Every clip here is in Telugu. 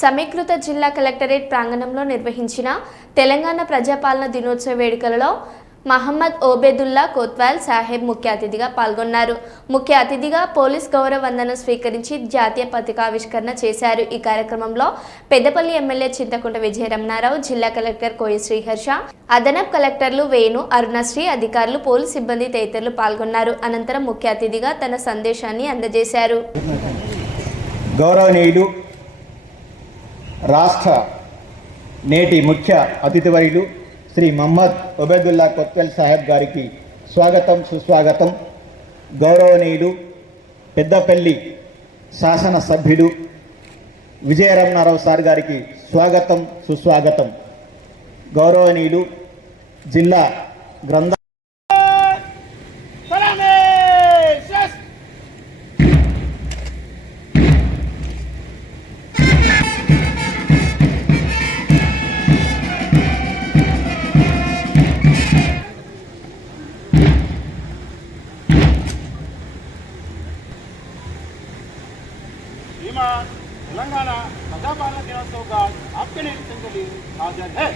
సమీకృత జిల్లా కలెక్టరేట్ ప్రాంగణంలో నిర్వహించిన తెలంగాణ ప్రజాపాలన దినోత్సవ వేడుకలలో మహమ్మద్ ఓబేదుల్లా కోత్వాల్ సాహెబ్ ముఖ్య అతిథిగా పాల్గొన్నారు. ముఖ్య అతిథిగా పోలీస్ గౌరవ వందనం స్వీకరించి జాతీయ పతాకావిష్కరణ చేశారు. ఈ కార్యక్రమంలో పెద్దపల్లి ఎమ్మెల్యే చింతకుంట విజయరమణారావు, జిల్లా కలెక్టర్ కోయ శ్రీహర్ష, అదనపు కలెక్టర్లు వేణు, అరుణశ్రీ, అధికారులు, పోలీస్ సిబ్బంది తదితరులు పాల్గొన్నారు. అనంతరం ముఖ్య అతిథిగా తన సందేశాన్ని అందజేశారు. గౌరవనీయులు రాష్ట్ర నేటి ముఖ్య అతిథివర్యులు శ్రీ మహమ్మద్ ఒబేదుల్లా కోత్వాల్ సాహెబ్ గారికి స్వాగతం, సుస్వాగతం. గౌరవనీయులు పెద్దపల్లి శాసనసభ్యుడు విజయరమణారావు సార్ గారికి స్వాగతం, సుస్వాగతం. గౌరవనీయులు జిల్లా గ్రంథ తెలంగాణ ప్రజాపాలన దినోత్సవంగా आपके नेतृत्व के लिए हाजिर है.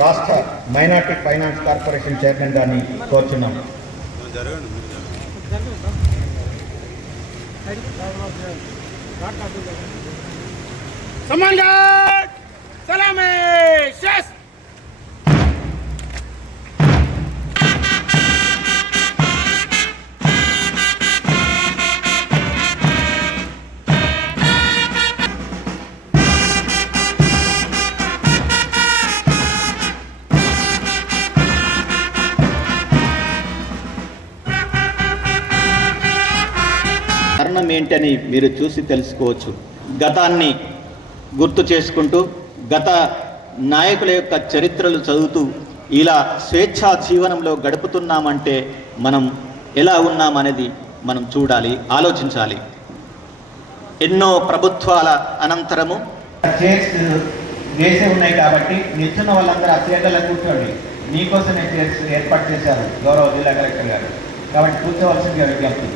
రాష్ట్ర మైనార్టీ ఫైనాన్స్ కార్పొరేషన్ చైర్మన్ గారిని కోరుచున్నాం. సలామే షెస్ కారణం ఏంటని మీరు చూసి తెలుసుకోవచ్చు. గతాన్ని గుర్తు చేసుకుంటూ గత నాయకుల యొక్క చరిత్రలు చదువుతూ ఇలా స్వేచ్ఛా జీవనంలో గడుపుతున్నామంటే మనం ఎలా ఉన్నామనేది మనం చూడాలి, ఆలోచించాలి. ఎన్నో ప్రభుత్వాల అనంతరము చైర్స్ వేసే ఉన్నాయి కాబట్టి నిల్చున్న వాళ్ళందరూ ఆ చైర్లలో కూర్చోండి. మీకోసమే చైర్స్ ఏర్పాటు చేశారు గౌరవ జిల్లా కలెక్టర్ గారు, కాబట్టి కూర్చోవలసిందిగా విజ్ఞప్తి.